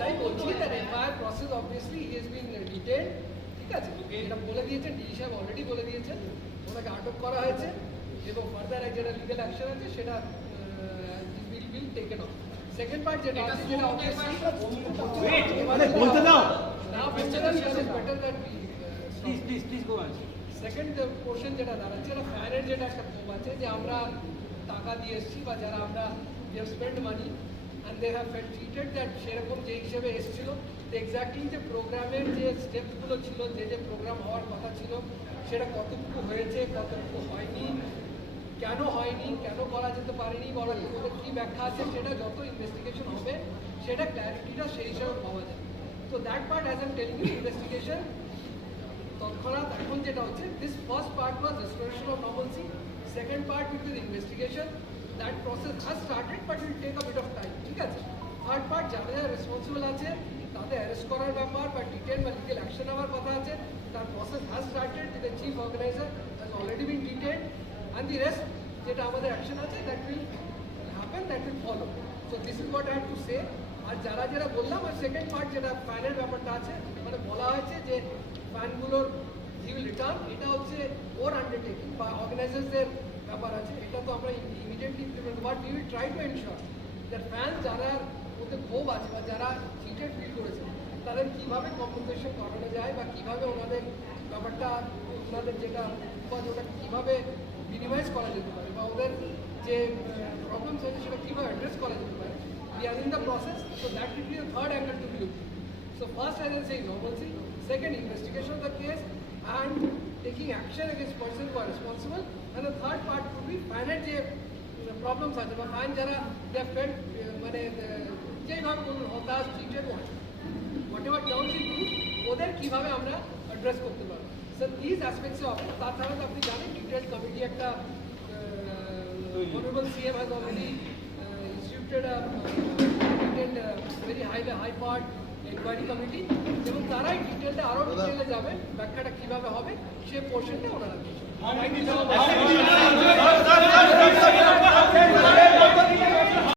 তাই বলছি that entire process obviously he has been detained, ঠিক আছে, এটা বলে দিয়েছেন, ডিজি সাহেব অলরেডি বলে দিয়েছেন, ওনাকে আটক করা হয়েছে এবং ফার্দার যেটা লিগ্যাল অ্যাকশন আছে সেটা will taken off. Second part যেটা আছে যেটা obviously বলতে দাও now better that we please go on. Second portion যেটা দাঁড়াচ্ছে এটা ফ্যানের যেটা একটা ক্ষোভ আছে যে আমরা টাকা দিয়ে এসেছি বা যারা আমরা spend money and they have felt treated that সেরকম যে হিসেবে এসেছিল এক্স্যাক্টলি যে প্রোগ্রামের যে স্টেপসগুলো ছিল যে প্রোগ্রাম হওয়ার কথা ছিল সেটা কতটুকু হয়েছে কতটুকু হয়নি, কেন হয়নি, কেন করা যেতে পারেনি, বলার ওদের কী ব্যাখ্যা আছে সেটা যত ইনভেস্টিগেশন হবে সেটা ক্ল্যারিটিটা সেই হিসাবে পাওয়া যায়। তো that part as I'm telling you investigation তৎক্ষণাৎ এখন যেটা হচ্ছে this first part was restoration of normalcy, second part with investigation that process has started but will take a bit of time, ঠিক আছে। থার্ড পার্ট যারা যারা responsible আছে তাদের অ্যারেস্ট করার ব্যাপার বা ডিটেল বা লিগেল অ্যাকশন নেওয়ার কথা আছে তার process has started, the chief organiser has already been detailed and the rest যেটা আমাদের অ্যাকশন আছে that will happen, that will follow. So this is what I have to say. আর যারা যারা বললাম আর সেকেন্ড পার্ট যেটা ফ্যানের ব্যাপারটা আছে মানে বলা হয়েছে যে ফ্যানগুলোর হি উইল রিটার্ন, এটা হচ্ছে ওর আন্ডারটেকিং বা অর্গানাইজার্সদের ব্যাপার আছে, এটা তো আমরা immediately implement but we will try to ensure that fan যারা মধ্যে ক্ষোভ আছে বা যারা চিটেড ফিল করেছে তাদের কীভাবে কম্পেনসেশন করানো যায় বা কীভাবে ওনাদের ব্যাপারটা ওনাদের যেটা ওটা কীভাবে মিনিমাইজ করা যেতে পারে বা ওদের যে প্রবলেমস আছে সেটা কীভাবে অ্যাড্রেস করা যেতে পারে। We are in the process, so that will be the third angle to be looked at. So first, as I say, normalcy. Second, investigation of the case and taking action against persons who are responsible. And the third part would be finance problems are there. Find jara they have felt mane যেভাবে বলুন হতাশ cheated whatever terms we use ওদের কীভাবে আমরা address করতে পারবো। So these aspects of তাছাড়া আপনি জানেন ডিটেইলড কমিটি একটা honorable CM has already instituted a very high part inquiry committee এবং তারাই ডিটেইলটা আরো ডিটেইলে যাবে ব্যাখ্যাটা কিভাবে হবে সেই পোর্শনটা ওনারা